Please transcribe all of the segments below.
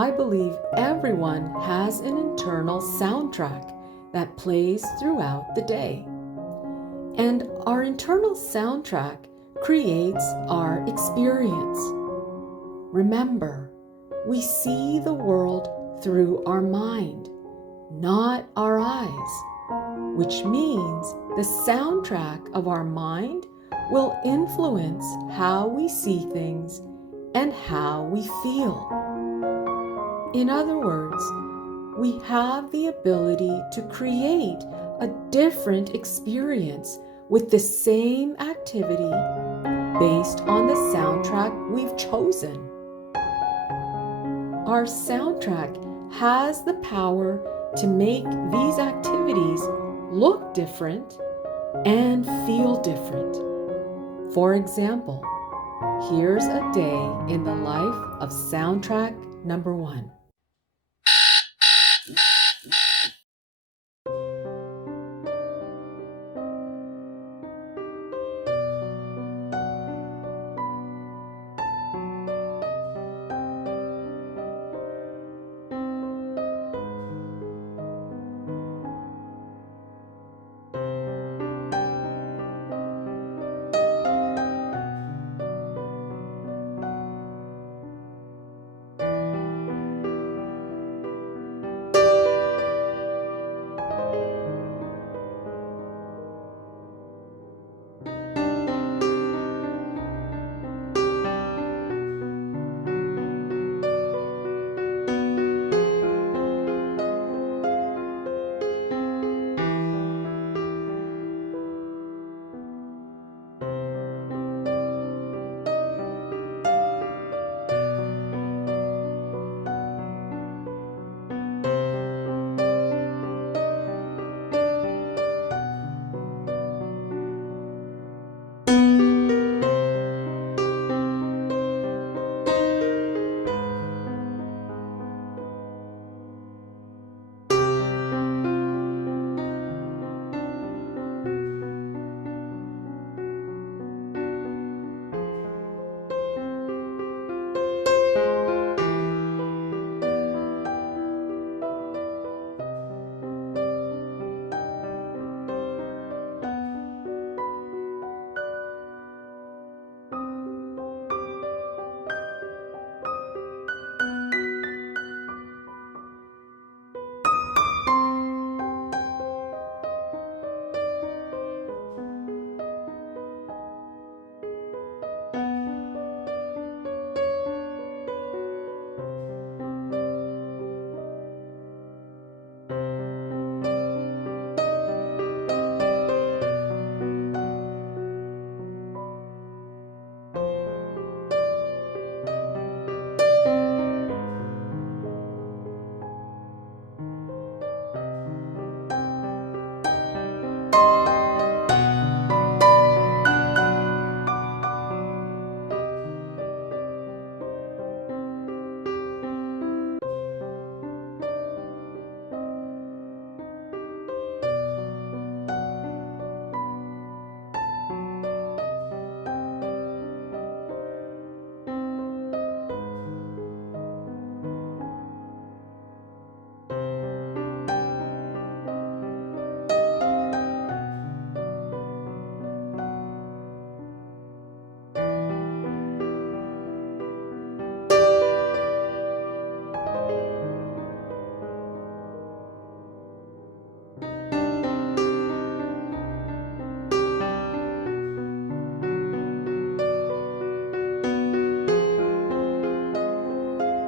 I believe everyone has an internal soundtrack that plays throughout the day. And our internal soundtrack creates our experience. Remember, we see the world through our mind, not our eyes, which means the soundtrack of our mind will influence how we see things and how we feel. In other words, we have the ability to create a different experience with the same activity based on the soundtrack we've chosen. Our soundtrack has the power to make these activities look different and feel different. For example, here's a day in the life of soundtrack number 1.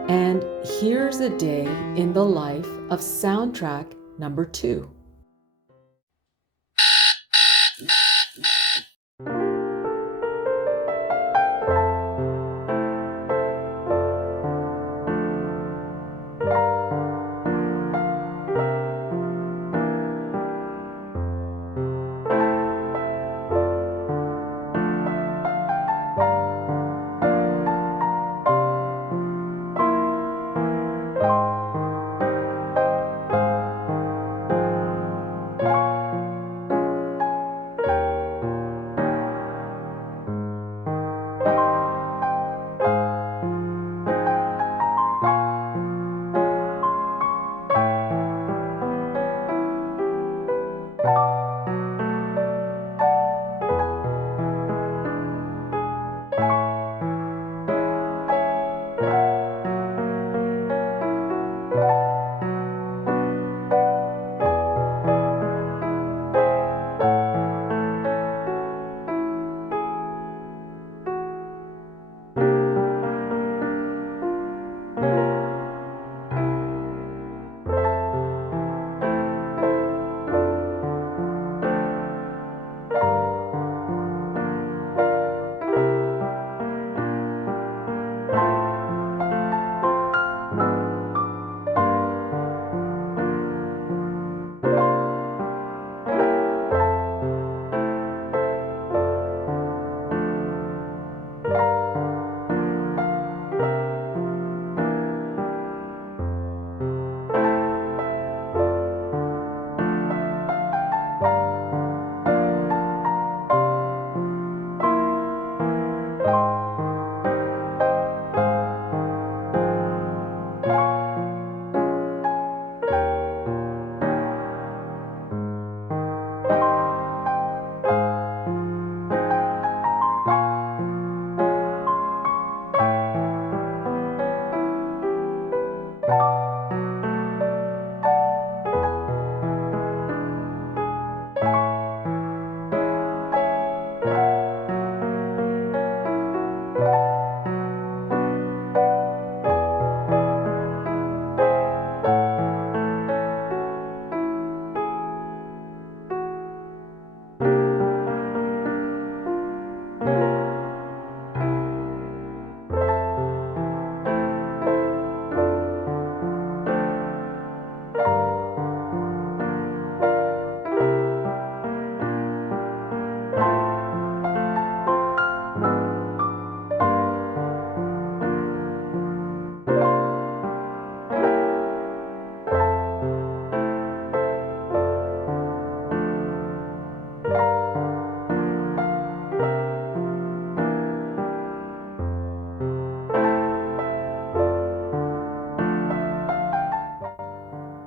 And here's a day in the life of soundtrack number 2.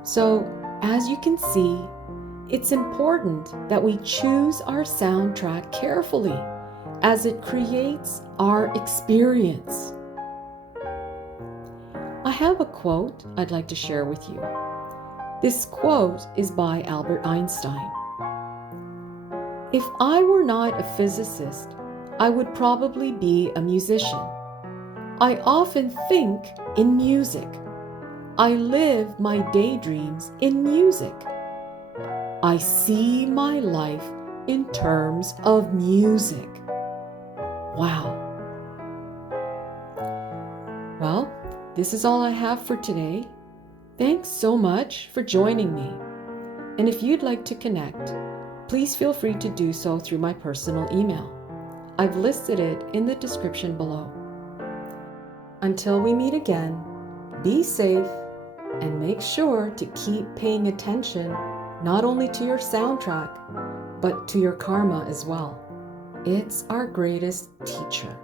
So, as you can see, it's important that we choose our soundtrack carefully as it creates our experience. I have a quote I'd like to share with you. This quote is by Albert Einstein. If I were not a physicist, I would probably be a musician. I often think in music. I live my daydreams in music. I see my life in terms of music. Wow. Well, this is all I have for today. Thanks so much for joining me. And if you'd like to connect, please feel free to do so through my personal email. I've listed it in the description below. Until we meet again, be safe and make sure to keep paying attention not only to your soundtrack, but to your karma as well. It's our greatest teacher.